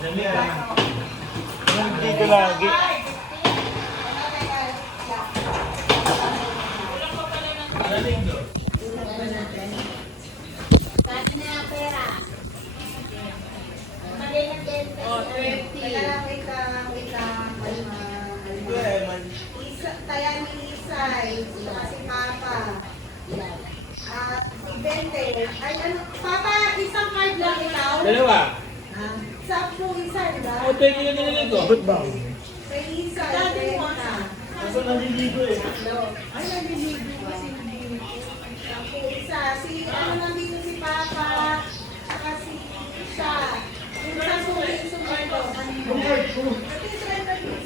Madali ah. Dito lagi. Galing doon. Kasi na yung pera. Mali ng 20. Oh, 20. Wait lang. Isa, kaya ni Isay, saka si Papa. Si Bente. Ay, ano, Papa, isang card lang ikaw. Dalawa. Sakto isa, diba? O, pwede na nililigo. Ba't ba? Kay Isay, Benta. Kaso naliligo eh. Ay, naliligo kasi sakto isa. Si, ano lang dito si Papa, saka si Isha. Yung sa sumay ko.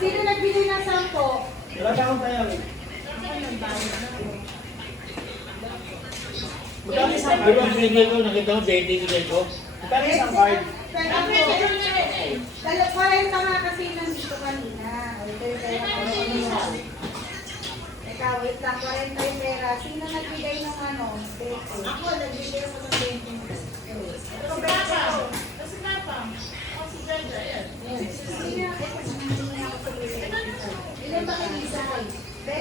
Sino nagbili ng 10? Wala na akong tayo. Di ba binigay ko, nakita mo, 20 binigay ko? Magkano isang card? Dala 40 nga kasi nandito kanina. Teka, wait lang. 40 yung pera. Sino nagbigay ng ano? 20? Ako, nagbigay ako ng 20. Ito, Papa. Kasi Papa. Oh, si Jaja, yan. Sino? Ilan ba kayo isa? 20.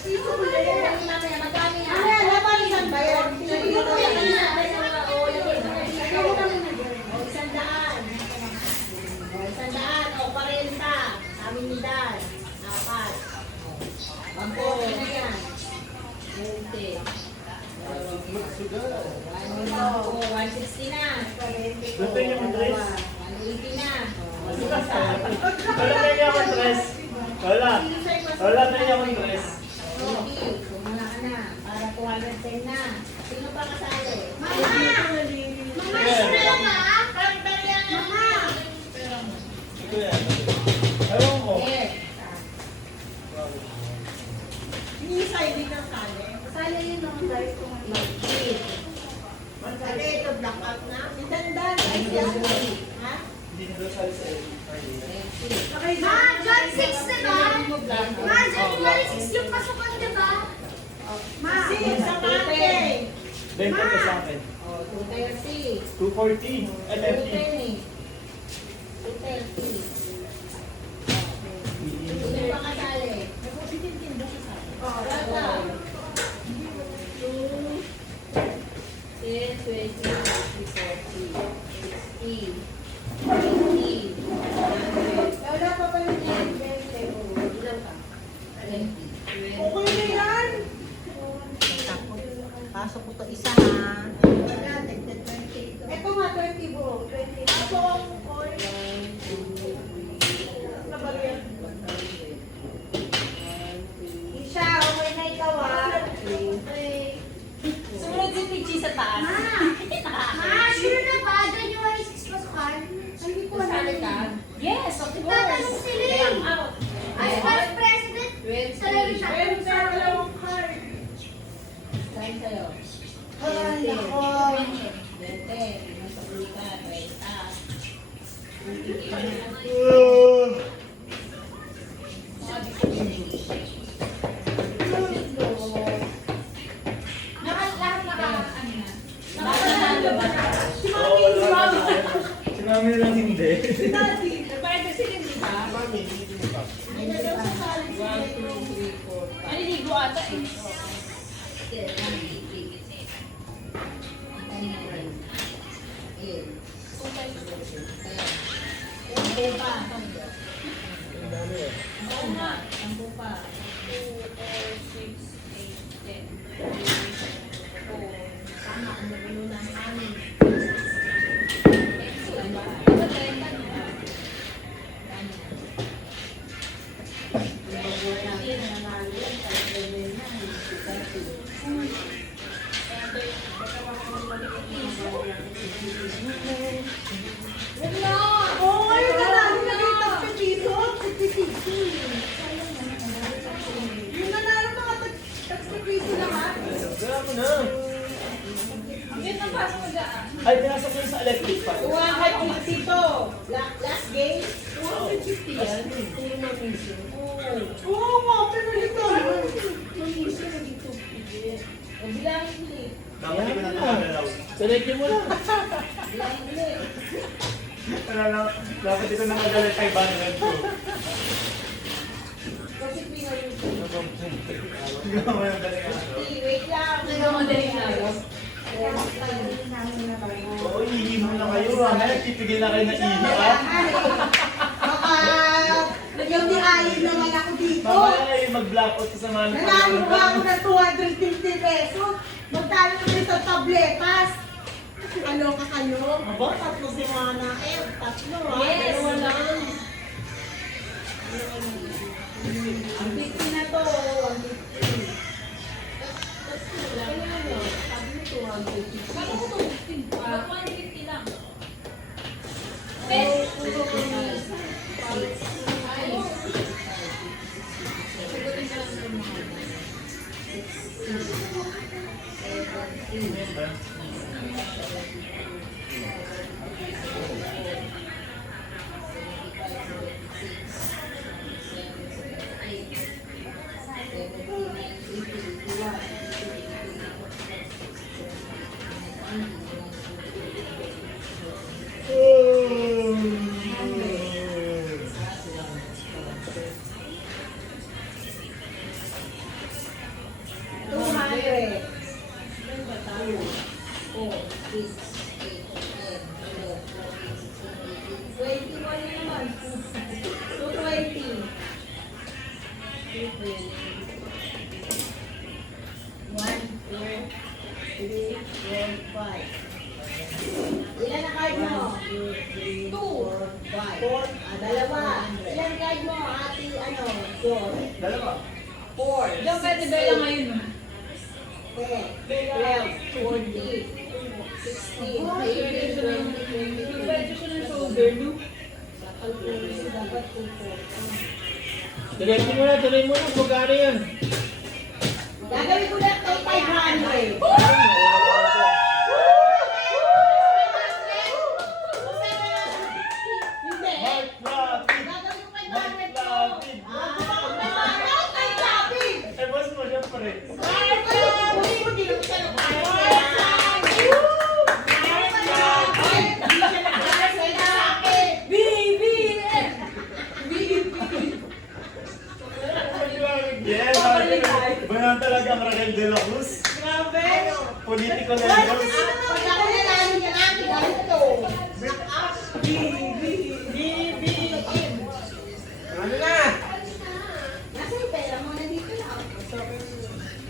Sino ba yan? Madami nga. Ano yan? Laban isang bayan. Sino ba yan? Sabi ni Dan, 4. Bangko, ano yan? 20. Bangko, 160 na. Gusto niyo ang dress? 180 na. Wala na niya akong dress. Wala. Wala na niya akong dress. 80, kumula ka na. Para 210 na. Sino pa kasali? Ito yan. Ewan ko. Yes. Kasali yun ang guys kung ano. Kasi ito black out na. Si Dandan. Ay, siya. Ha? Hindi na doon sali sa John 6 na ba? January 6 yung pasukan, di ba? Sa Monday. Benta ka sa akin. Oh, 230. 240. LFT. 230. Sino pa kasali? Oh, Wala. 2, 10, 20, 30, 40, 60, 80, 100. wala pa pala yung 20. Ilan pa? 20. Okay na yan. Pasok ko to isa ha. Wala, tignan 20. Ito nga, 20 bro. 20. Ako ang call. Isha, okay na ikaw ah. Sumunod si Pichi sa taas. Sure na ba? January 6 pasukan? Hindi ko Kasali ka? Yes, of course. Tatanong sila eh. As vice president, 20. talaga siya. Saan sa'yo? Ay, ako. 20. Nasa ulika. 20. Si Mami lang hindi. Nagbayad sila, di ba? Mami, hindi pa. Maliligo ata eh. Sampu pa. 2, 4, 6, 8, 10. Tama, ang nagulo ng amin. Oo, ayun na namin nakita sa piso. 50. Yung nanalo mga tag sa piso lahat. Gala mo na. Ay, pinasok mo yun sa electric pa. 250 to. Last game. 250 yan. Puro manisyo. Oo nga, pero ito. Manisyo, naging 250. O, bilangin ulit. Dapat hindi ko na ito. Select mo lang. Bilangin ulit. Wala lang. Dapat ito na magalit 500 ko. Kasi pinayusin. Tignan mo yung galing ako. Wait lang. Nagmamadaling araw. Oo, ihi muna kayo. Mamaya, titigil na kayo na ihi, ha? Baka yung niayin naman ako dito. Mamaya kayo mag-blackout sa mga Nanalo ba ako ng 250 pesos? Magtalo naman sa tabletas. Ano ka kayo? Aba, tatlo si Mana. Tatlo ha? Yes. Dalawa lang. Ang 50 na to. Ang 50. Sabi mo 250. Kala ko to 15 pa. 150 lang. Ilan ang card mo? 2, 4, 5. Dalawa. Ilan card mo? Ate, ano? 2, Dalawa. 4, Diyan pwede bela ngayon. 10, 12, 14, 16, 18, 20, Pwede siya ng shoulder, no? dapat 2, 4. Tuloy mo na. Magkano yan? Gagawin ko na ito 500. Hindi. Mark Rapid! Gagawin ko 500 to. Rapid! Kay Rapid. Eh, boss mo, syempre. Yes! Bayan talaga ang Raquel de la Cruz. Political levels. Ano na? Nasa yung pera mo? Nandito na ako.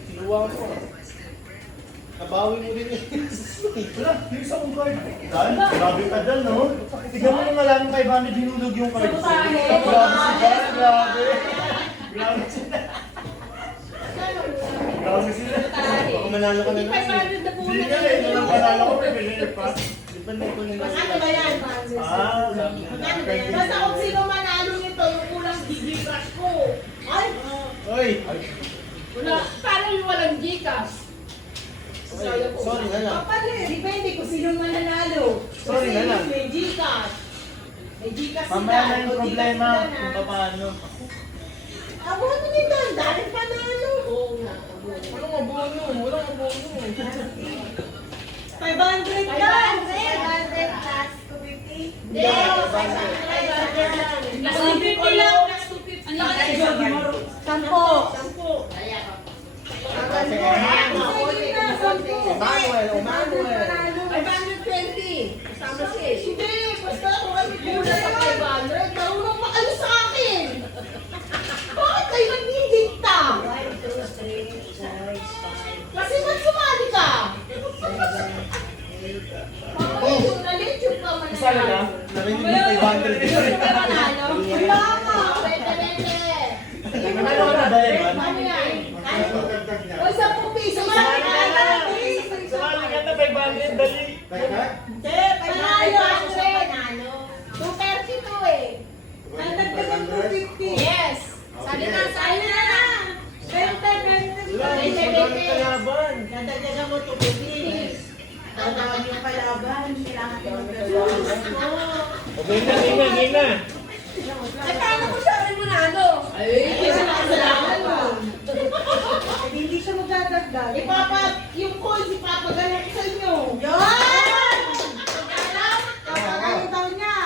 Kinuha ko. Nabawi mo din yun. Wala, yung isa kong card. Dan, grabe ka Dan, no? Tignan mo naman lang 500 hinulog yung card. Sabotahe. Grabe si Dan, grabe. Grabe sila. Grabe sila. Baka manalo ka na lang. 500 na po Hindi na nga eh, nung panalo ko, may pinili pa. Di ba nito nila Ano ba yan? Ah, Basta kung sino manalo nito, yung kulang gigigas ko. Ay! Oy! Wala. Parang yung walang Gcash. Sorry na lang. Kapalit. Depende kung sino mananalo. Sorry na lang. May Gcash. May Gcash sila. Mamaya na yung O, Gcash problema sila kung na. paano. Abono nito. Ang dami panalo. Oo nga. Walang abono, walang abono. 500 ka. 500 plus 250. Hindi. 500 lang. Plus 250 lang. Plus 250. Ano ka na jogi mo? 10. Emmanuel. 520. Kasama si Hindi, basta kung ano kulang sa 500, marunong maano sa akin. Bakit kayo nagdidikta? 1, 2, 3, 4, 5, Kasi ba't sumali ka? 7, 8, Mamaya yung na-YouTube ka man Isa na lang. Narinig mo 500 din. Wala nga. Bete. Ano na ba yan? Ano yan? O, 10 piso. Sumali ka na. Sumali ka na 500, dali. Hindi, panalo ako sa panalo. 230 to eh. Nandagdagan 250. Yes. Sali na, sali na. 20. Kalaban. Nadagdagan mo 250. Tandaan yung kalaban. Kailangan natin mag-resolve. Okay na, game na. Ay, paano ko siya rin manalo? Ay, kasalanan mo. Hindi siya magdadagdag. Yung coins, ipapagalan ko sa inyo. Yan! Kapagalan daw niya.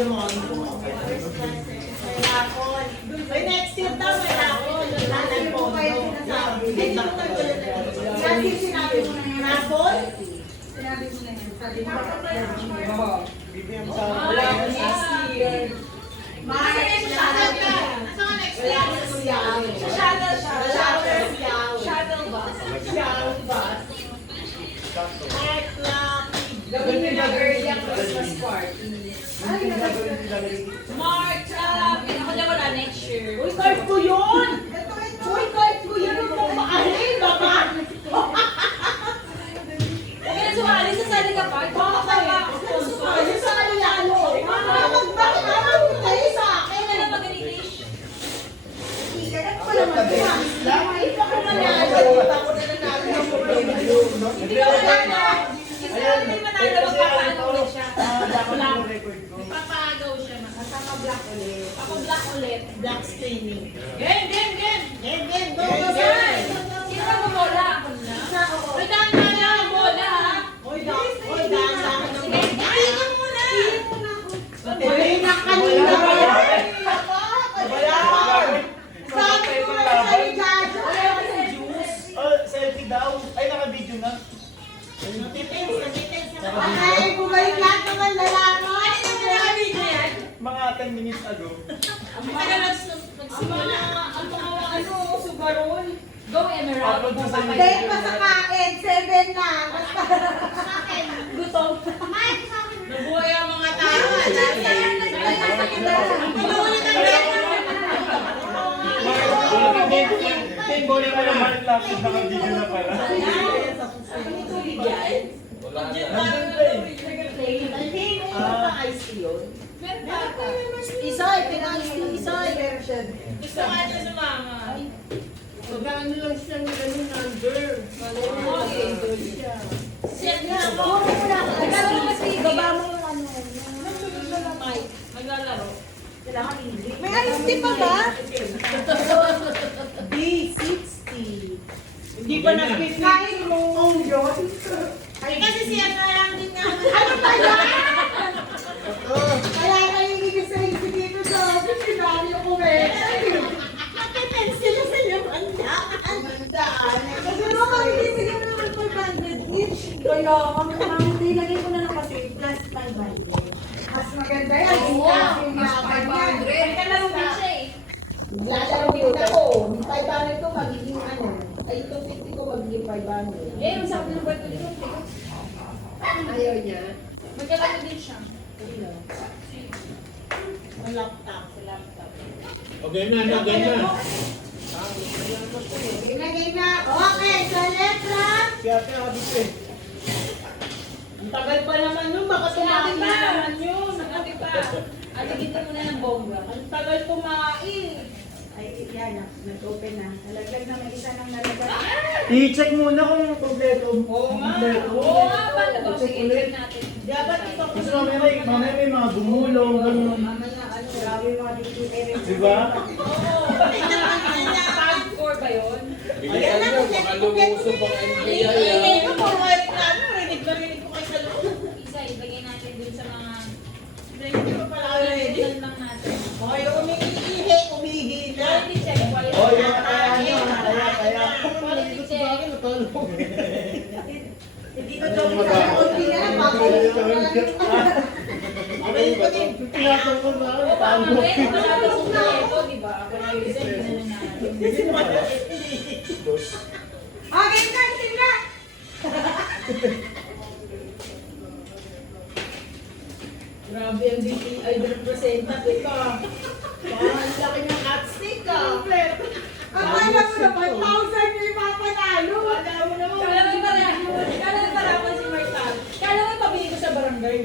sila mga ano po. May lakon. May next year daw may lakon. Nanay po kayo sinasabi. Kasi sinabi mo na yung lakon? Sinabi mo na yun. Sabi mo. Bibigyan mo sa Wala ko next year. March na. Wala ko siya. Shuttle siya. Shuttle siya. Shuttle bus. Shuttle bus. sakto. Heck, lucky. Gawin niyo na early ang Christmas party. March, ako na wala next year. Uy, card ko yun! Uy, card ko yun! Huwag mong maalin, baka! Huwag ka na sumali, sasali ka pa. Ay, sa ano lalo? Bakit naman mo tayo sa akin? Kaya na mag-English. Ikat ko naman siya. Hindi pa ko manalo. Hindi pa ako nanalo ng problema yun. Hindi ka manalo. Kasi hindi manalo, magpapaano ulit siya. Wala ko record ko. Papaagaw siya. Masama-black ulit. Ako-black ulit. Black staining. Game, game, game! Game, game, go, Game, go, game. go! Sino ka mabola? Ako na. Sa oo. May dahan na ang bola, ha? Oy, daan. Sige, tingin mo na. Tuloy na kanina. Wala pa. Sabi ko na sa'yo, Jaja. Oh, selfie daw. Ay, naka-video na. Ay, bumalik lahat naman lalaro. Mga 10 minutes ago. Ang mga nagsimula. Ang mga Subaron. Go Emerald. Upload ko sa Dahil pa sa kain, 7 na. Basta. Gutom. Nabuhay ang mga tao. Ting, bola ko yung heart lapis. Naka-video na pala. Meron pa ka. Isoy, Isoy. Gusto nga niya sumama. Magkano lang siya ng ganun number. Set na ako. Nagkano kasi baba mo yung ano. Maglalaro. May iced tea pa ba? B60. Hindi pa na-fit. Kain mo. Yun. Ay, kasi siya na lang din nga. Ano ba yan? Kaya naiingit sa isip dito sa office. Sinari yung kumesa. Nakipensil na sa iyo. Ang daan. Kasi mo kami bibigyan naman 500 each. Kaya, kami nilagay ko na lang kasi plus 500. Mas maganda yan. Oo. Kasi yung Mas laban yan. 500. May kalaro din siya eh. Lalaro din ako. Yung 500 ko magiging ano. Ay, 250 ko magiging 500. Eh, ang sabi ng birthday dito. Ayaw niya. May kalaro din siya. Ang laptop. Sa laptop. Okay na, ganyan. Ilagay na. Okay, sa letra. Kaya dito eh. Ang tagal pa naman nun. Baka Sinabi tumakin pa. naman yun. Sinabi pa. Aligin mo muna ng bongga. Ang tagal kumain. Ay, yan. Nag-open na. Nalaglag na may isa ng nalaglag. I-check muna kung kompleto. Oo nga. Oo nga, paano ba? Sige, check natin. Dapat ito Kasi mamaya may mga gumulong, gano'n. Mamaya, ano, grabe yung mga dito. Diba? Oo. Tag 4 ba yun? Ayan na, baka lumusog ang NBI. Rinig ko po, kahit ano, rinig ko kayo sa loob. Isa, ilagay natin dun sa mga... Hindi ko pala ready. Tingnan lang natin. Okay, umihi na. Quality check, quality Oh, check. yung kaya. Quality check. Hindi ko to unti na lang, papalik ko na lang. Tinatong ko na. Oo, baka mamaya, wala na kung ito, di ba? Kaya yun, tingnan na natin. Okay, sige na. Grabe ang DTI representative ah. Ang laki ng hot stick ah. Akala mo na 5,000 yung ipapanalo. Akala mo naman. Kala mo parapan si Martal. Kala mo pabili ko sa barangay.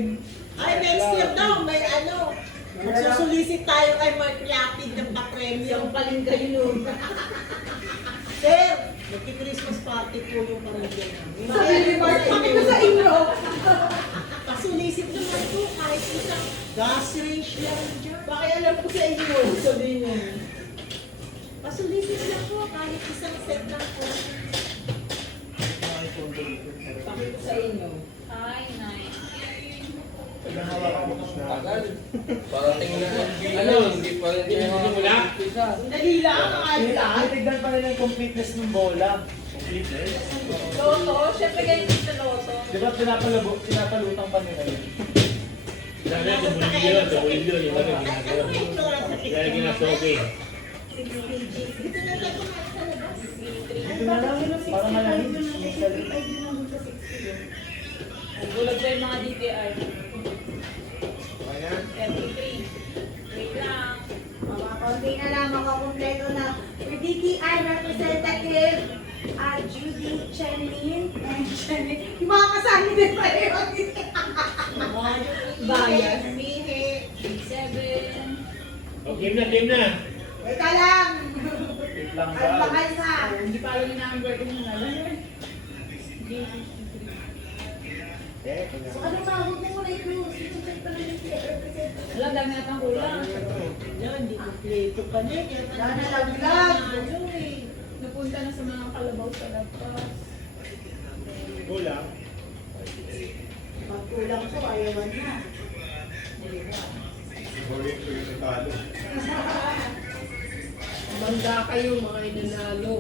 Ay, next year daw, may ano. Magsusulisit tayo kay Mark Lapid ng pa-premium. Paling kayo nun. Sir, magki-Christmas party po yung pamilya namin. Sabi ko sa inyo. Pasulisit naman po kahit isang gas range lang dyan. Bakit alam ko sa inyo? Sabihin nyo. Pasulisit lang po kahit isang set lang po. Bakit ko sa inyo? Ay, nice. Parang tingnan mo, hindi pa rin wala. Dali lang, ayos lang. Tignan pa nila yung completeness ng bola. Completeness? Loto, syempre ganyan din sa loto. Di ba pinapalutang pa nila yun? Sana sa Bolivia yun, sa Bolivia yun, Ano yung itsura sa kaya ginasoke. 6 kg. Dito na lang kumain sa labas. Dito na lang, para malamig. Bulag ba yung mga DTI? 33. Wait lang. Mga konti na lang, makakompleto na. With DTI representative, Judy Chenin and Chenin. Yung mga kasama din pa yun. Bias. Mihi. 7. Oh, game na. Teka lang. Wait lang Ano ba ba? kayo sa? Hindi pa alam na ang birthday mo na. So ano ba? Huwag mo muna i-close. Ito-check pa rin yung representative. Alam, dami natang kulang. Yan, hindi kompleto pa niya. Nanalaglag. Ano eh. Napunta na sa mga kalabaw sa labas. Kulang. Pag kulang ko, ayawan na. Banda kayo mga inanalo.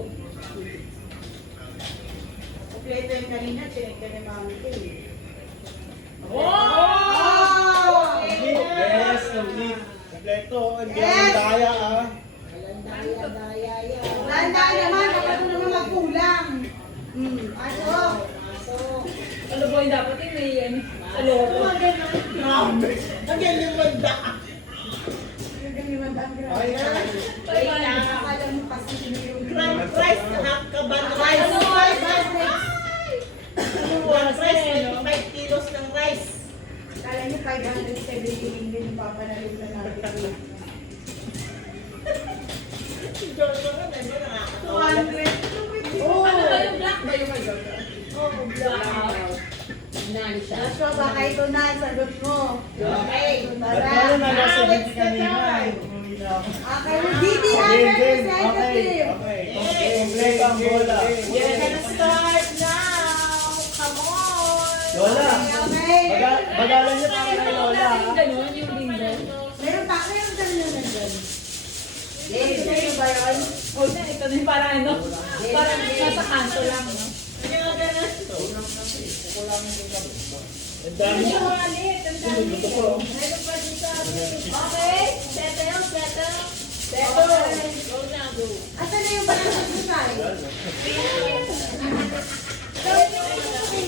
Kompleto yung kanina, check ka ni mami ko eh. Oh! Yes, complete. Kompleto. Hindi Yes! ang daya ah. Daya. Tanda naman, kapag ito naman magkulang. Aso. Ano ba yung dapat yung may ano? Sa loto. Grabe. Ang galing banda. Yung ganyan ang Okay na. Wait lang. Akala mo kasi sino yung Grand prize, half ka ba rice? Ano? Grand prize, 25 kilos ng rice. Kala niyo 570 din yung papanalig na natin. Si Jojo na, medyo nakakatawa. 200. Ano ba yung black ba yung mag Oh, Blackout. Nani siya. Joshua, baka ito na, sagot mo. Okay. Ba't gano'n na nasa Now it's 70 the kanina? time. Umuwi na ako. Okay, DTI Game. representative. Okay. Kompleto ang bola. We're gonna start now. Come on. Lola. Okay. Bagalan niyo para kay Lola. Yung ganun, yung bingo. Meron pa, meron ka na nandun. Yes, ito ba yun? Huwag na, ito na yung parang ano. Parang nasa kanto lang, no? Ano yung ganun? Ang dami. Ang wallet, ang dami. Ito po. Okay, settle. Go na, go. Asan na yung balang susay? Okay.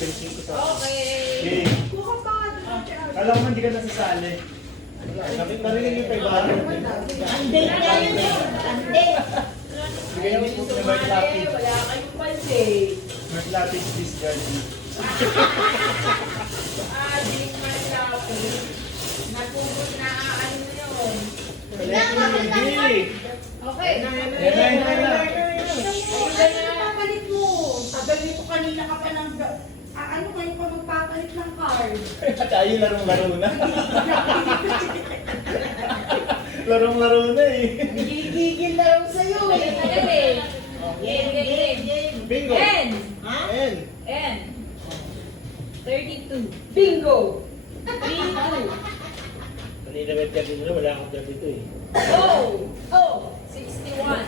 Okay. Kuha pa nga. Kala ko hindi ka nasasali. Narinig yung kay Barry. Ang date niya yun eh. Ang date. Bigay niyo po kay Mark Lapid. Wala kayong pansin. Mark Lapid, please guard me. Adik man lapid. Natubos na ano yun. Hindi. Okay. Yan na. Papalit mo. Sabi ko kanina ka pa ng... ano kayo pa magpapalit ng card? Tayo larong-laro na. Larong-laro na eh. Gigigil na lang sa'yo eh. Game. Bingo. N. Ha? N. N. 32. Bingo. 32. Kanina may 32 na, wala akong 32 eh. Oh. 61.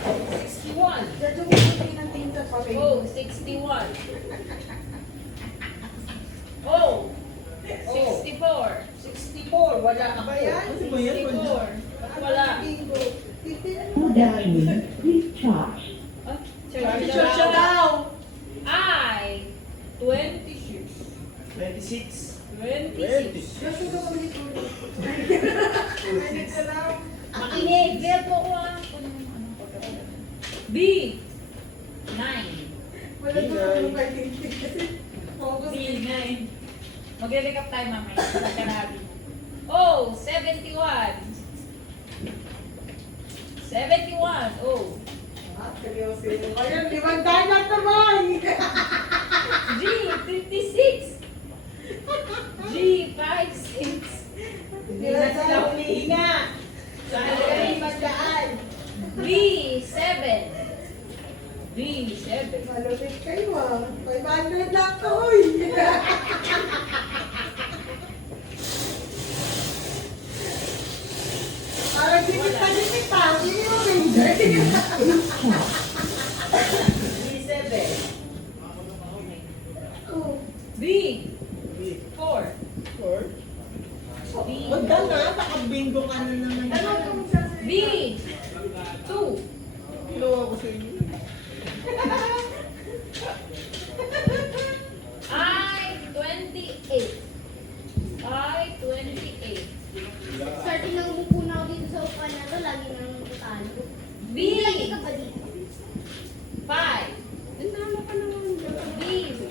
61. Dadyo mo yung ng tinta pa rin. Oh, 61. Oh, 64. 64. Wala ka ba yan? 64. Wala. Bingo. Ah, Joshua daw. I. 26. 26. 26. Joshua daw kami ito. Makinig. Get mo ko ah. B. 9. Wala po kami card kasi focus B. 9. Magre-recap tayo mamaya. Pagkarabi. Oh, 71. 71. Oh. seryoso yun. Ayun, limang tayo lang naman. G. 56. G. 56. Hindi na sila humihinga. Saan kayo magdaan? B. 7. B. 7. Malupit kayo ah. 500 lang to, uy. B. 4. B. Huwag ka na, baka bingo ka na naman. Ano itong sasabihin? B. 2. Ginawa ko sa inyo. I-28. I-28. Starting ng umupo na ako dito sa upan na to, lagi nang natalo. B. Lagi ka ba dito? 5. Nandama ka naman. B. 5.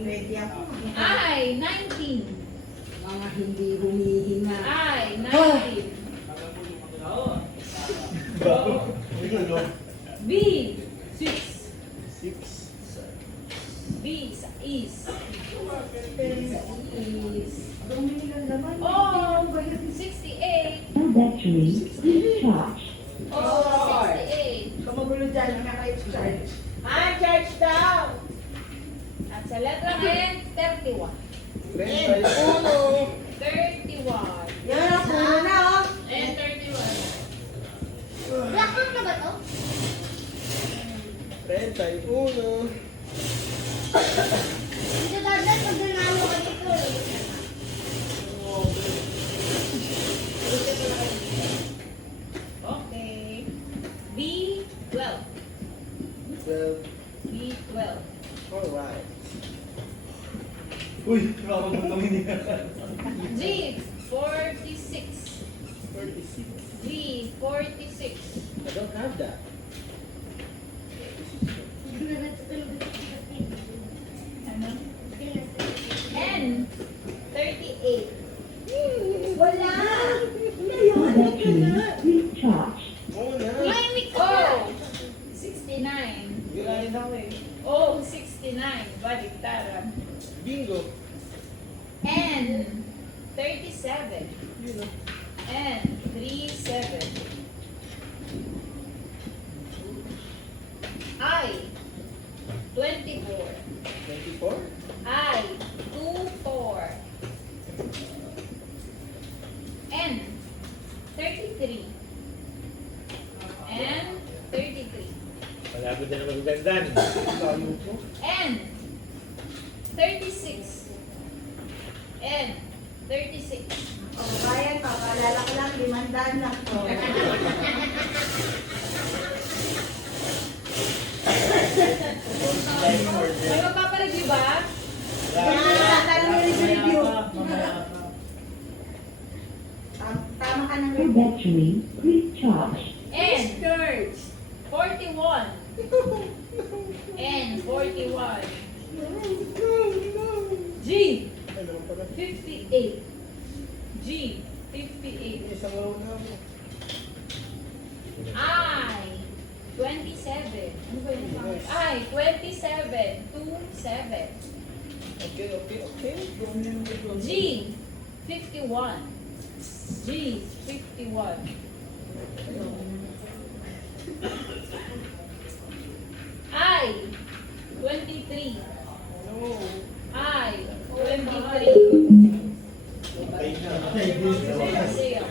Ready ako. I-19. Mga hindi humihinga. I-19. B. 6. 6. B. Is. Is. Dumili lang naman. Oh, 68. Battery recharge. Oh, 68. Kamagulo dyan, nakaka-charge. Charge daw! At sa letra N, 31. 31. 31. Yan ang puro na, oh. And 31. Blackrock na ba to? 31. Dito dadan pag nanalo ka dito. Okay. B12. 12. B12. Alright. Uy, nakakagundangin niya. G. 46. 36. G. 46. I don't have that. Ano? N. 38. Wala! Battery recharge. Oo na. May mic ka O. pa. 69. Girahin ako eh. O. 69. Baliktaran. Bingo. N. 37. Yun o. N. 37. I. 24. 24. I. 24. N. 33. N. 33. Malapit na naman magdandan. Layo po. N. 36. N. 36. Oh, Ryan, papaalala ko lang, 500 lang to. May magpapareview ba? Tama ka ng review. Battery recharge. N. 41. N. 41. G. Ano pala? 58. G. 58. Isang row na ako. I. 27. Ano ba yun? I. 27. 27. Okay, okay, okay. G. 51. G. 51. I. 23. No. I. 23. Patay na. Sale.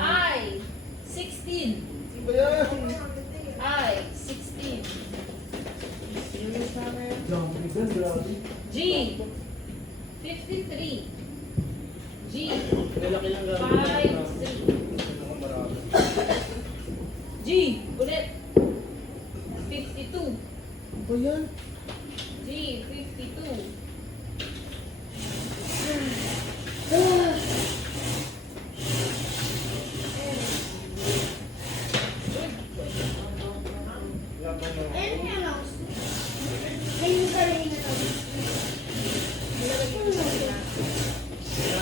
I. 16. Ano ba yan? I. 16. Grabe. G. 53. G. Malaki lang 53. Marami. G. Ulit. 52. Ano ba yan? G. 52. Laban na. Ayun nga lang. Ayun ka rin na to.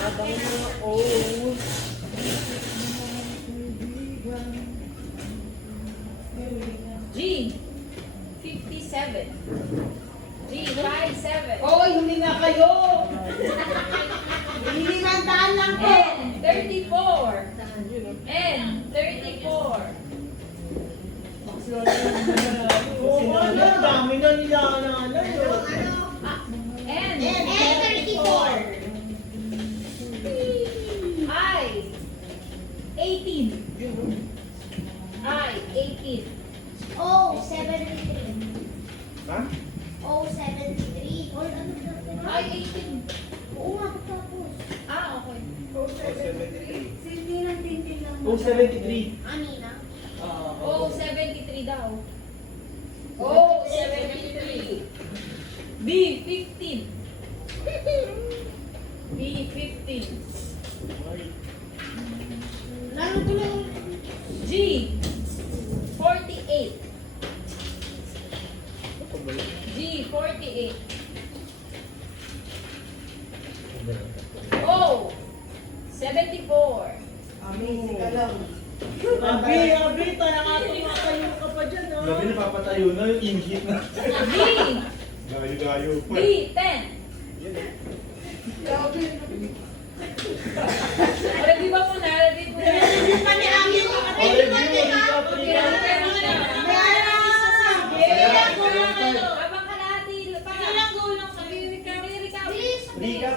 Laban na. Oh. G. 57. G. 57. Oh, hindi na kayo! Hindi 500 lang po! N. 34. N. 34. Oo, ano, dami na nila nanay. N. And 34. I. 18. I, 18. Oh, 73. Ha? Oh, 73. I, 18. Oo nga, tapos. Ah, okay. Oh, 73. Hindi ng tintin lang. Oh, 73. Anina? Oh, 73 daw. Oh, 73. B, 15. B, 15. Lalo ko lang. G, 48. G, 48. O, 74. Amazing ka lang. Abi, tayo nga tumatayo ka pa dyan, no? Grabe, napapatayo na yung in-hit na. B, Gayo-gayo pa. B, 10. Ready ba muna? Ready po na. Hindi pa ni Ami. Abang kalahati. Ilang goal lang sa Bilis.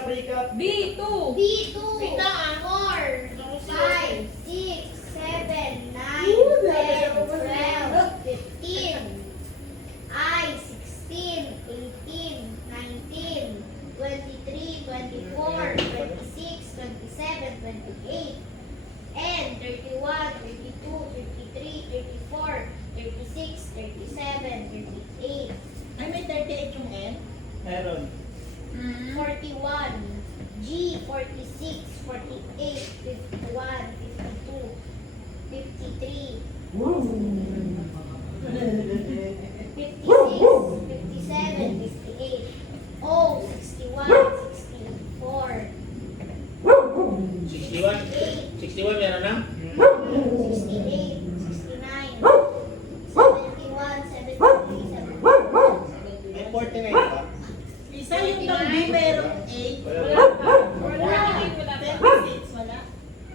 Recap. B, 2. B2. Wait lang, 4, 5, 6, 7, 9, 10, 12, 15. I, 16, 18, 19, 23, 24, 26, 27, 28, and 31, 32, 53, 34, 36, 37, 38, Ay, may 38 yung N? Meron. 41, G, 46, 48, 51, 52, 53, 56, 57, 58, O, 61, 64, 61? 61 meron na? 68, 69, 71, 73, 74. May 49 pa. Isa yung ng B, meron 8. Wala pa. Wala pa. 26, wala.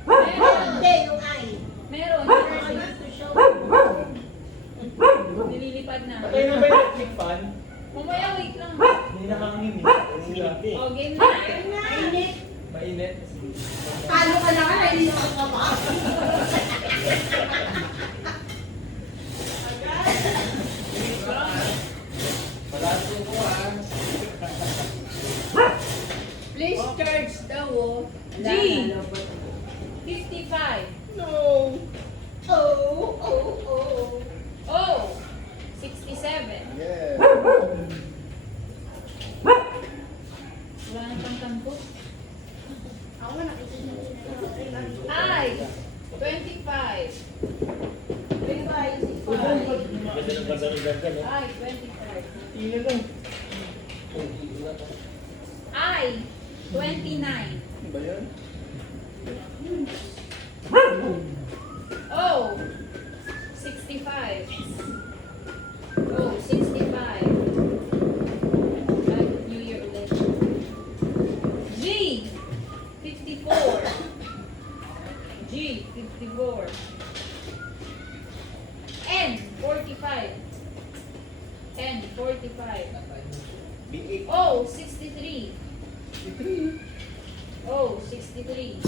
Meron. Hindi, yung I. Meron. I used to show. Nililipad na. Patay na ba yung electric fan? Mamaya, wait lang. Hindi nakangin eh. O, game na. Mainit. Mainit. Talo ka na ka, hindi ka pa. Malaso ko ah. Please charge daw, oh. G, 55. No. Oh. O, 67. Yeah. Wala nang pangtampo. Ako nga nakikita ko na. I, 25. Maganda ng ganda ng ganda, no? I, 25. Tingin lang. I, 29. Ano ba yan? O, 65. O, 65. Like New Year ulit. G, 54. G, 54. N, 45. N, 45. B8. O, 63. O, 63.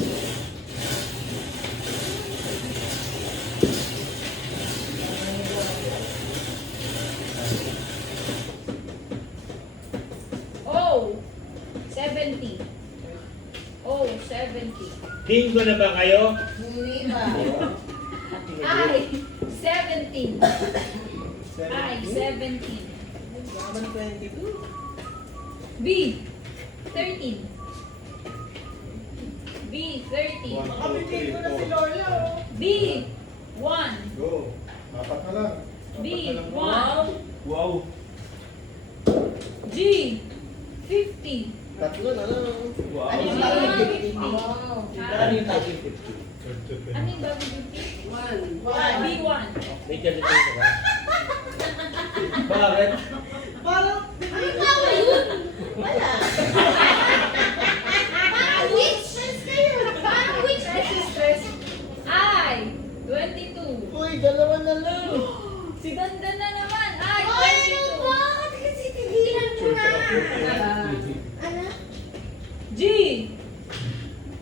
O, 70. O, 70. Bingo na ba kayo? Hindi ba? I, 17. I, 17. Naman 22. B, 13. B, 13. Makabigay ko na si Lola, oh. B, 1. Go. Apat na lang. B, Apat na lang. 1. Wow. G, 50. Tatlo na lang. Wow. Ano yung Ah, tawag? 50. Ano yung tawag? Ano yung bago 50? B, 1. May ganda tayo ba? Bakit? Parang, Ano tawag yun? wala. Parang witch. Parang witch. I, 22. Uy, dalawa na lang. Si Dandan na naman. I, Ay, ano 22. ba? Kasi tigilan mo na. Ano? G,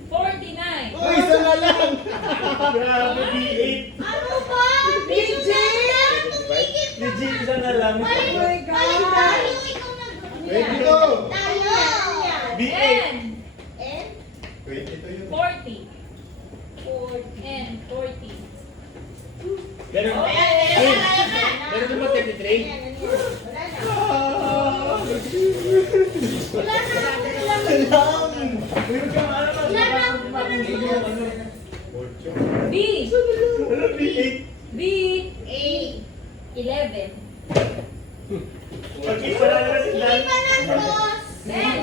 49. Uy, isa na lang. Grabe, B8. Ano ba? Legit! Legit, isa na lang. Oh my God! Tayo, ikaw na. 22. Tayo. B8. N. 22 yun. 40. N. 40. Meron meron ba 33? Wala na. Alam! Meron kang ano na. Wala na. B. Ano, B8? B. 11. Okay, wala na si Hindi Dan. pa na, boss. N.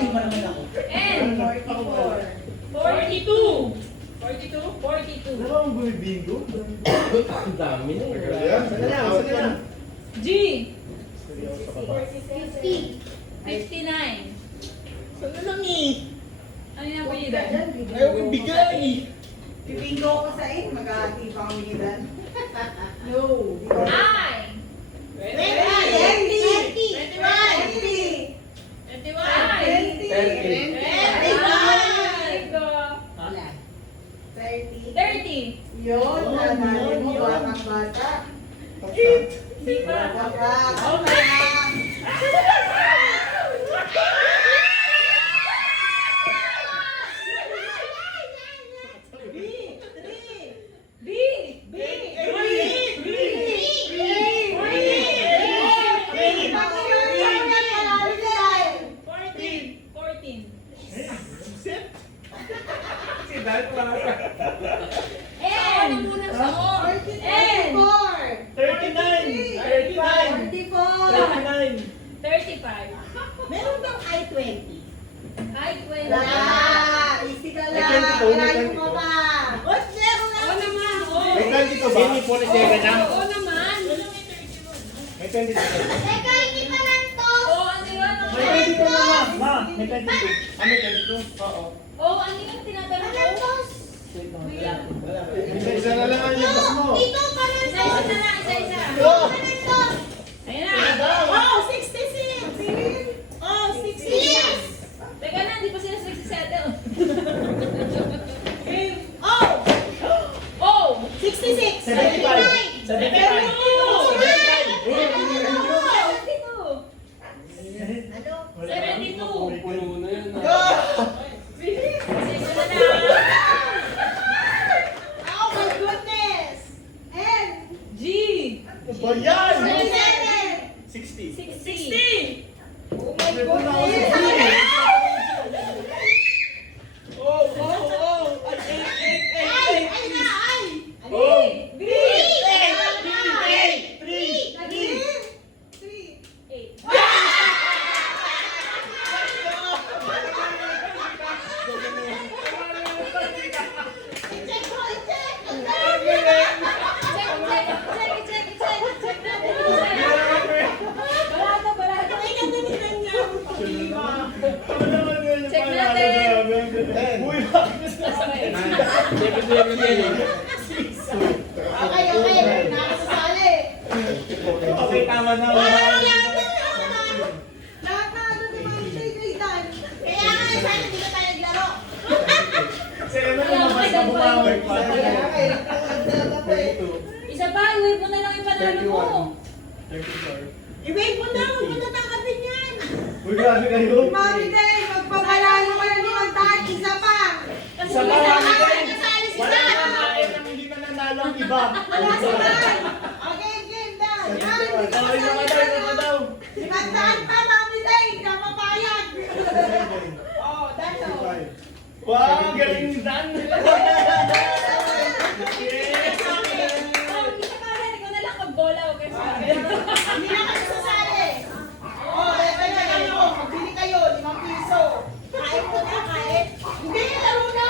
N. 44. 42. 42? 42. Ano ang bumibingo? Ang dami na eh. G. 50. 59. Ano lang eh? Ano yung palitan? Ayaw ko bigay. Pipingo ko sa 8, mag-aati pa kami ni Dan. No. I. 20! 30! Yun, nanay mo, batang bata. Di ba? B. 14. Si Dan, para sa... N. Muna sa O. N. 39! 39! 39! 35. Meron bang I-20? I-20. Easy ka May lang. 22, may Malayo ka 22. pa. What? Meron na. O naman. O. May 22 ba? Sini 47 na. O naman. May 22. Teka, hindi pa lang to. O ano yun? May 22 na, ma. Ma, may 22. Ah, may 22? Oo. O ano yung tinatanong Walang ko? boss. Wait lang. Isa na lang ang labas mo. Dito pa lang to. Isa-isa na lang. Isa-isa. Oh! Pa lang to. Ayan na. Oh, 66! Oh, 66! Teka na, hindi pa sila 67. Oh, O. 66! 75! 75! 72. Puno na yun ah. Isa-isa na lang. Oh my goodness! And, G. Ba yan? 67! 60! 60. Oh my May puna ako goodness! sa Oh, oh, oh! Ay, Ay na, ay! Oh! B. 8. I-check mo, i-check! Check natin. Balado. Ay, nagamitan niya. Check natin. Uy, Okay, okay. Nakasasali. okay, tama na. Lahat na lahat na ano ni Mami Tay kay Dan. Kaya nga, sana hindi na tayo naglaro. Sila na lang mas kabukaway pa. Isa pa, i-wave mo na lang yung panalo mo. 34. I-wave mo na, huwag mo natakapin yan. Uy, grabe kayo. Mami Tay, magpapalalo ka na ni Mantan, isa pa. Kasi Sa wala bawat na. day, Kasali si wala Dan. nang kain nang hindi ka nanalo ang iba. Wala si Dan. Okay, game Dan. Mami, hindi ka Sorry, mga daw. Si Mantan pa, Mami Tay, kapapayag. Oh, that's all. Wow, ang galing ni Dan. Oh, isa pa rin, ikaw na lang magbola. Huwag kayo sa akin. Hindi na kayo sasali. Oh, kaya kayo, magbili kayo, 5 piso. Kain ko na, kain. Hindi, laro na.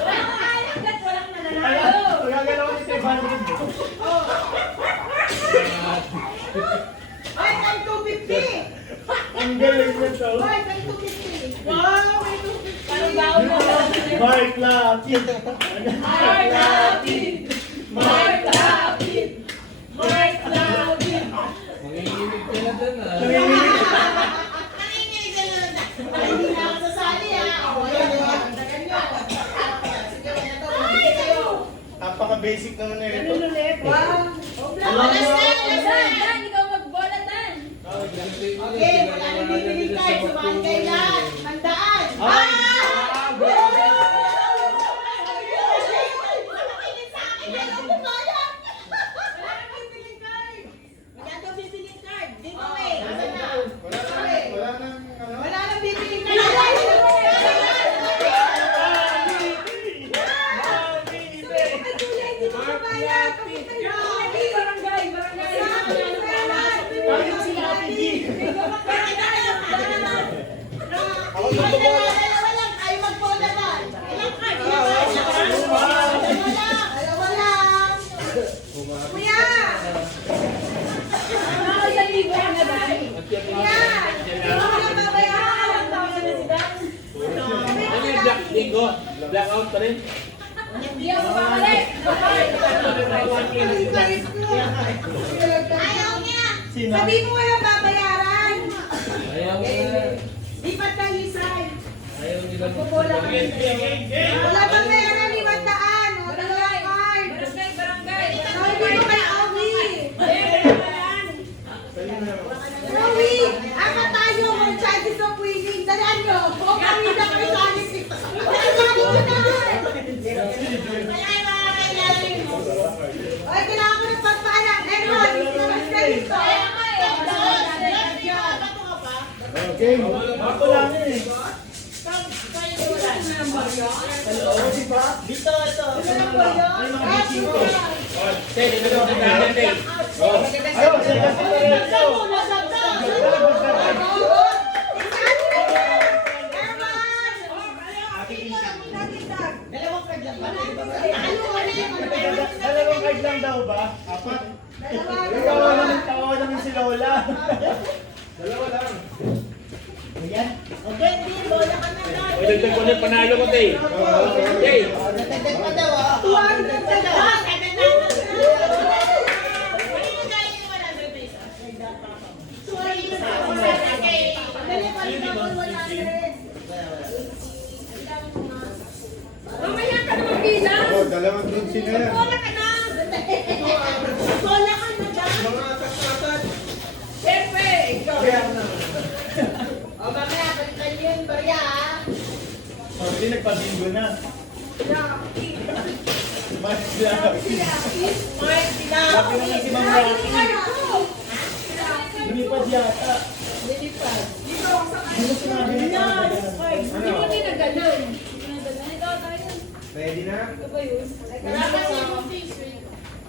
Walang kakain hanggat walang Ano? nananalo. Magagalaw ni Teban. Oh. Ay, may 250. Ang galing na to. Ay, may 250. Wow, may 250. Parang baon mo. Mark Lapid. Mark Lapid. Mark Lapid. Mark Lapid. Manginginig ka na dyan ah. Nanginginig ka na. Ay, hindi na ako sasali, ah. Oh, ayan, ayan. Tagal nyo. Sige, wala to. Magbili kayo. basic naman na ito. Ganun ulit. Wow. Alas na! Dan, ikaw magbola, Dan! Okay, wala nang bibiling card. Sumali kayo lahat. Handaan. Ay! Wala nang bibiling card. Dito eh. Wala nang ano? Wala nang bibiling card. Bakit si Ate G? Ako yung bubola. Dalawa lang. Kayo magbola ba? Ilang card? Dalawa lang. Kuya! Isang libo ka na, Dan. Kuya! Ikaw na babayaran. Ano yung black bingo? Blackout pa rin? Hindi ako makalik. Ayaw niya. Sino? Sabi mo walang babayaran. Ayaw na. Lipat kayo isay. Ayaw nila. Wala bang pera, 500. O, dalawang card. Barangay, barangay. Sabi mo kay Awi. Awi, ama tayo, more chances of winning. Dalaan nyo. O, kami na kayo sa akin. Ay, kailangan ko ng pagpala. Errol, mas na dito. Okay. Ako lang eh. Dito, ito. May mga bitching ko. Tay, ito na natin, Tay. Ayaw, sige kasi ito. Dalawang card lang daw ba? Apat? Kawawa naman si Lola. Dalawa lang. Ayan. Okay, hindi. Lola ka na. O, dagdag ko na yung panalo ko, Tay. Tay, Natagdag pa daw, ah. 200 pa daw. Mamaya ka naman bilang. Oh, dalawang dun sila yan. Lola ka na. Lola ka na dyan. Siyempre, ikaw. O, mamaya, balikan niyo yung barya, ah. Oh, hindi nagpabingo na. Mas Mark, Lapi. sila. Lapi naman si Ma'am Rocky. Lumipad yata. Ano sinabi niya? Hindi mo din na ganun. Ito, tayo. Ready na? Ito ba yun?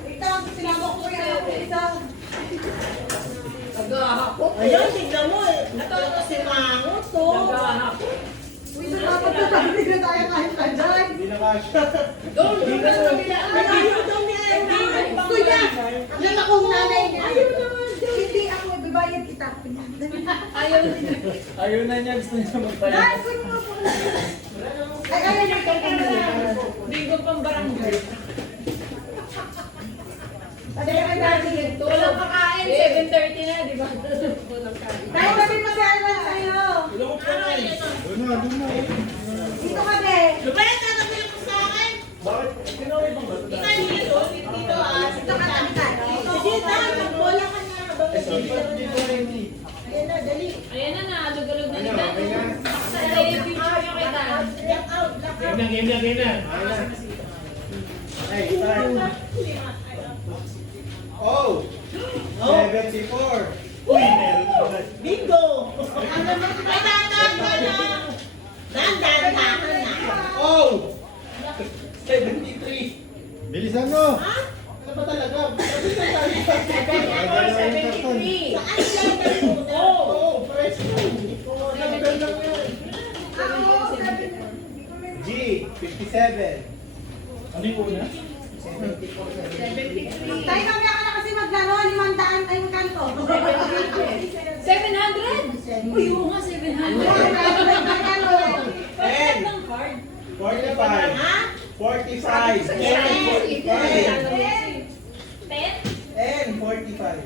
Ikaw, sinama ko yan. Ikaw. Nagahapot. Ayun, tignan mo eh. Ito si Mango to. Nagahapot. Uy, nakapagtatapos na tayo kahit ka dyan. Hindi na kasha. Doon, doon ka sa kabila. Ay, ayaw daw niya. Gusto niya. Yan akong nanay niya. Ayaw naman. Hindi ako, bibayad kita. Ayaw din. Ayaw na niya. Gusto niya magpayag. Ay, gusto mo po. Ay, ayaw niya. Bingo pang barangay. Padala ka natin ito. Walang kakain. 7:30 na, di ba? Walang kain. Tayo kami mag-aaral sa'yo. Doon na, doon na. Dito kami. Lupet, tatapil mo sa akin. Bakit? Pinaway bang ba? Dito, dito, dito ka kami ka. Sige, tayo, magbola ka na. Ayan na, dali. Ayan na, alug-alug na ni Dan. Okay na. Sa yung picture niyo kay Dan. Lock out, lock out. game na, game na. Okay, time. Oh! 74. Bingo! Ay, dan na. Oh! 73. Bilisan mo! Ano ba talaga? Saan 73? Saan sila nagpunta? Oo, presto. Number lang yun. G, 57. Ano yung una? 73. Tayo kami ako na kasi maglaro, 500 ay magkanto. 700? Uy, oo nga, 700. Ten. ng card. 45. Ha? 45. 10, 45. 10? 10, 45.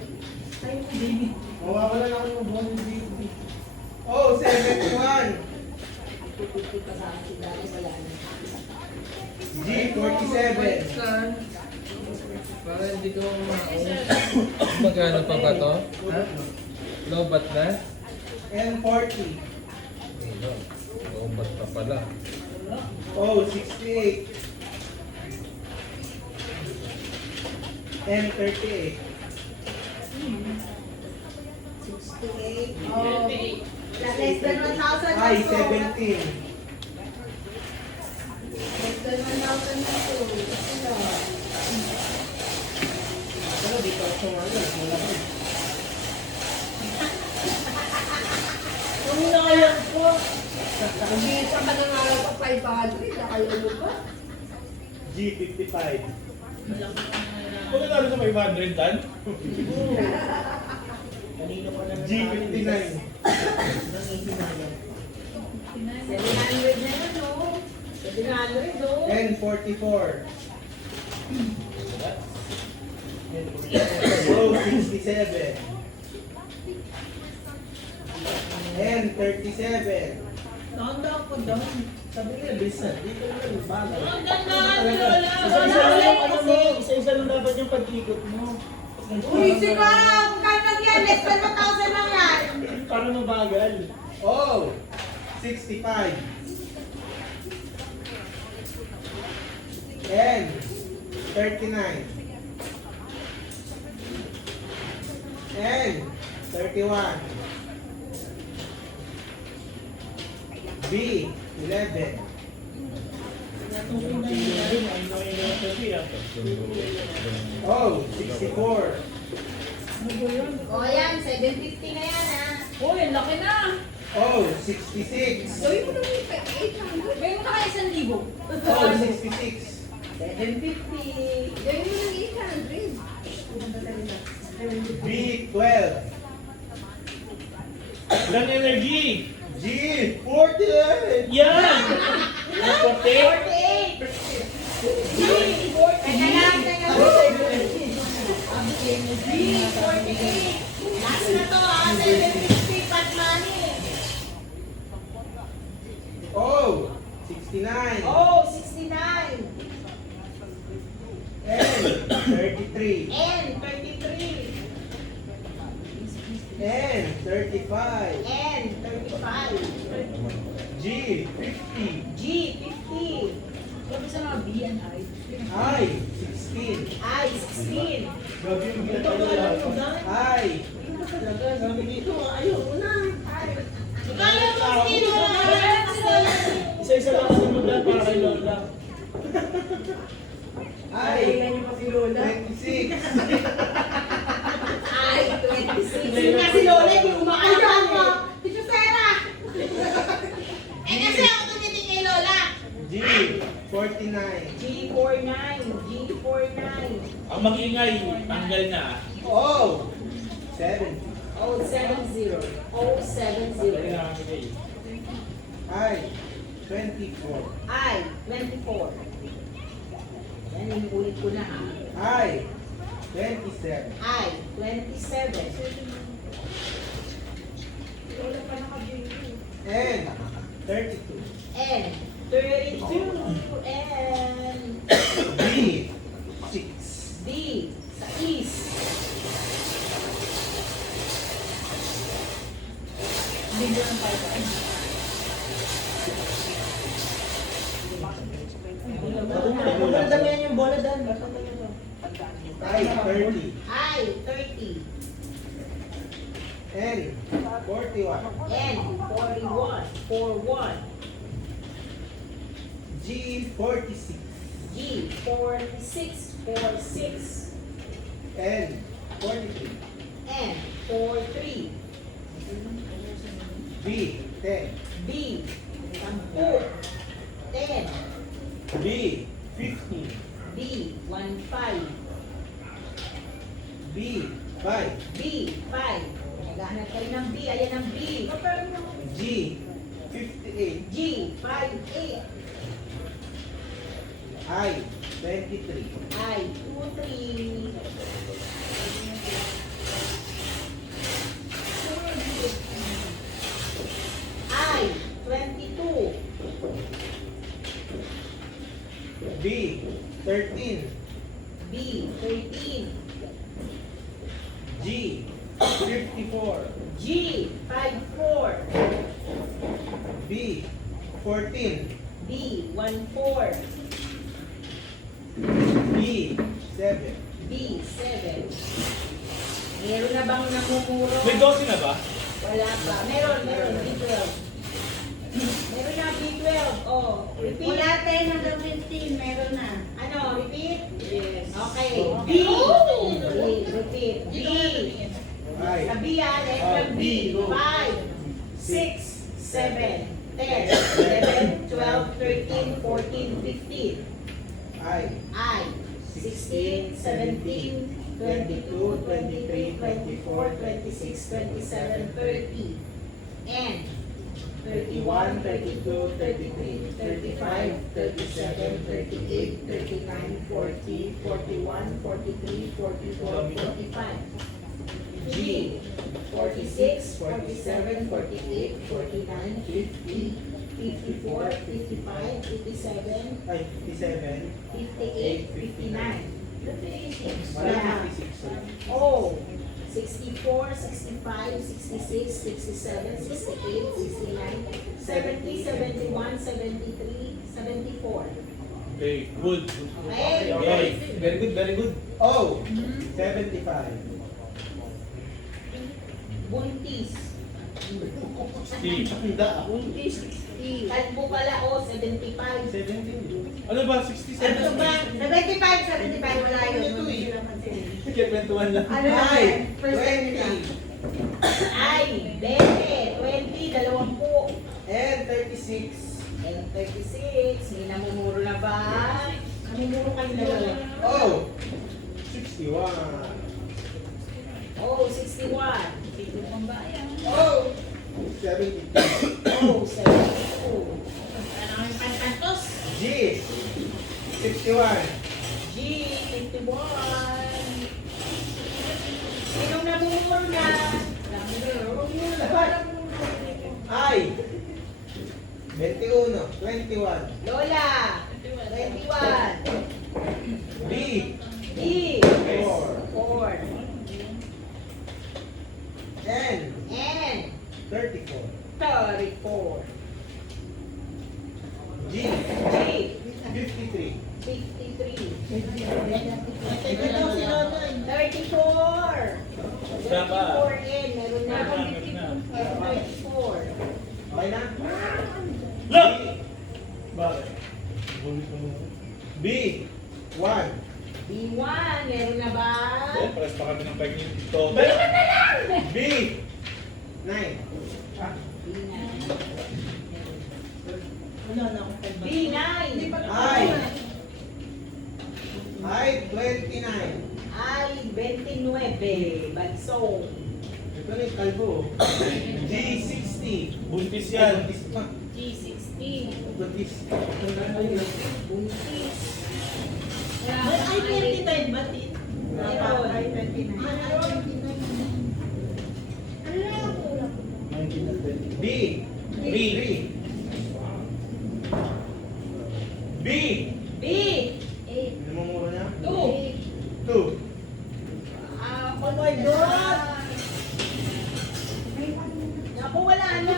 Mawawala na ako ng bonus dito. Oh, 71. G, 47. Para hindi ko umaong. Magkano pa ba to? Ha? Lobat na? N40. Lobat pa pala. Oh, 68. N38. 68. Oh, less than 1,000 I, peso. 17. Less than 1,000 peso. Ano, di pa ako wala ko. Ang inayang po. Mag-iisa ka ng araw pa 500. Nakalayo pa. G55. Kung nalo sa 500 dan? Kanino pa naman G59. Nang 700 na yun, no? 700, no? N44. Oh, 67. N37. Nakanda ako daw. Sabi nila, bisan. Dito lang, bagay. Ang ganda, Lola. Isa-isa lang dapat yung pag-ikot mo. Uy, siguro, magkano yan? Less than 1,000 lang yan. Para mabagal. Oh, 65. N39. N31. B11. Oh, 64. O yan, 750 na yan, ha? Uy, ang laki na. Oh, 66. Gawin mo naman yung 800. Gawin mo na kaya 1,000. Oh, 66. 750. Gawin mo ng 800. B12. Ilang energy? G48. Yan! Puti? 48. Teka lang, teka lang. B48. Last na to, ha? 750 pad money. Oh, 69. Oh, 69. N33. N33. N35. N35. G50. G50. Sabi sa mga B and I. I16. I16. Gabi yung Ito ko alam mo, Dan. I. Ano ba talaga? Sabi dito, ayaw mo na. Kaya mo si Lola. Kaya si Lola. Isa-isa lang kasi mo dyan para kay Lola. I. Kailan yung pa si Lola? 26. I26. Yung nga si Lola, hindi umakalan eh. Tito Sarah. Eh kasi ako tumiting kay Lola. G49. G49. G49. Ang mag-ingay, tanggal na. Oh, 70. Oh, 70. Oh, 70. Kailangan nila eh. I24. I24. Yan, inuulit ko na ha. I27. I27. N32. N32. N B6. D sa East. Bigyan ng 5. Huwag damihan yung bola, Dan. I30. I30. N41. N41. 41. G46. G46. 46. N43. N43. B10. B. 10. B15. B. 15. B5. B5. Naghahanap kayo ng B. Ayan ang B. G58. G58. I23. I23. I22. B13. B13. B, 13. G, 54. G, 54. B, 14. B, 14. B, 7. B, 7. Meron na bang namumuro? May 12 na ba? Wala pa. Meron, B12. Meron na B12. Oh, repeat. Mula 10 hanggang 15, meron na. Ano, repeat? Yes. Okay. B. Repeat. B. Ay. Sa B, letter B. 5, 6, 7, 10, 11, 12, 13, 14, 15. Ay. I. 16, 17, 22, 23, 24, 26, 27, 30. N. 31, 32, 33, 35, 37, 38, 39, 40, 41, 43, 44, 45. G. 46, 47, 48, 49, 50, 54, 55, 57, Ay, 57. 58, 59. Wala na 56. O. 64, 65, 66, 67, 68, 69, 70, 71, 73, 74. Okay, good. Okay? Okay. Very good, very good. Oh, 75. Buntis. Steve. Handa. Kalbo pala o, 75. 17. Ano ba? 67? Ano ba? 75, 75, wala yun. Ito eh. Hindi naman sila. Kaya 21 lang. Ano Ay, yan? First time nila. 20. Ay, 20, 20, 20. And 36. And 36, may namumuro na ba? Namumuro kayo na lang. Oh, 61. Oh, 61. Dito pang bayan. Oh, 72. oh, 72. Ano ang pantantos? G, 61. G, 51. Sinong namumuro na? Namumuro na. I, 21. 21. Lola, 21. B, D, 4. 4. N, N, 34. 34. G, G, 53. 53. Ito daw si Lola. 34. Tama. 34N, meron na. Meron na. 34. Okay na? Look! Bakit? B, 1. B1, meron na ba? Oh, pares pa kami ng pagiging dito. B, 9. B9. I, 29. Ay, 29. Bagsong. Ito na yung kalbo. G, 60. Buntis yan. Buntis pa. G60. Buntis. Buntis. Ay, 29 ba, Tin? Meron. Ay, 29. Meron. Ano na yung kulang? B, 3. B, B. namumuro niya? 2. 2. Oh my God! Naku, wala na.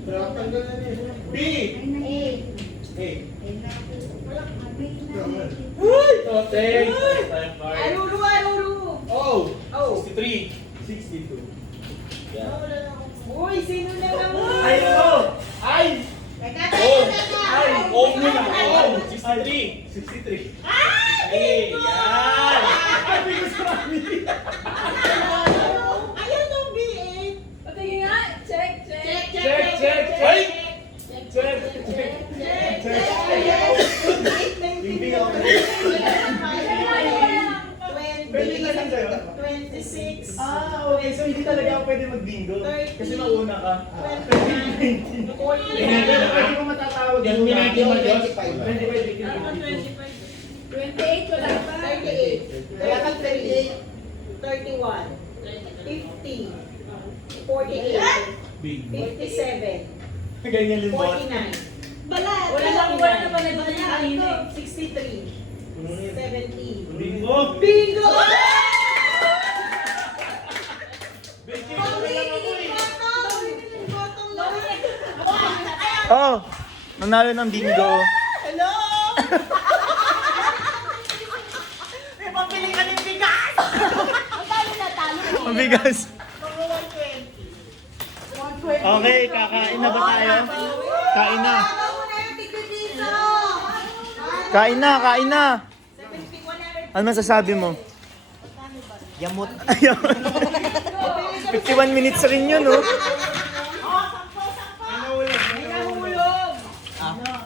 Pero tanggal na niya. B, 8. Tote! Time card. Aruru, aruru. O, Oh. 63. 62. Uy, sino na naman? Ay, no! Ay! Teka, Oh! teka, teka. Ay! Oh muna! Oh! 63. 63. Hey! Yan! Ay, bigas marami. Ayan ang B8. Patingin nga. Check, check. Check! Ay! Check! Hindi ako. Pwede na lang sa'yo. 26. Okay. So hindi talaga ako pwede mag-bingo. Kasi mauna ka. 29. 49. Pwede mo matatawag. Yan, pinagi mo, Diyos. Pwede. 28, wala pa. 38. Kaya ka 38. 31. 50. 48. Big. 57. Ganyan limbot. 49. Balat. Wala na ba na ba na 63. 70. Bingo! Bingo! Oh! Nanalo ng bingo. Hello! May pambili ka ng bigas! Mabigas. Mga 120. Okay, kakain na ba tayo? Kain na. Kain na, kain na. Ano masasabi mo? Yamot. 51 minutes rin yun, no?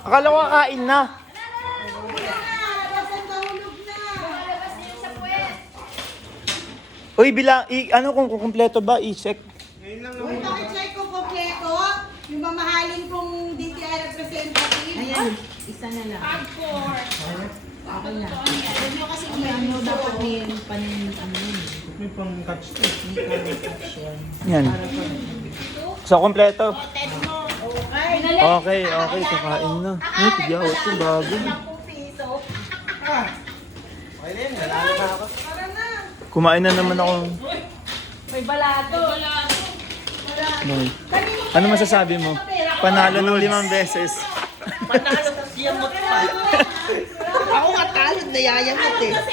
Akala ko kakain na. Uy, ano kung kumpleto ba? I-check. Uy, pakicheck ko kompleto. Yung mamahalin kong DTI representative. Ayan, isa na lang. Okay na. Huwag nyo kasi ano, dapat may ano yun. May pang-catch to. May pang-catch yan. Yan. So, kumpleto. Okay. Okay, okay. Kakain na. Ay, tigyaw ito. Bago. 10 piso. Kumain na naman ako. May balato. Boy. Ano masasabi mo? Panalo ng 5 beses. Panalo sa yamot pa. Ako nga talod na yayamot eh. Kasi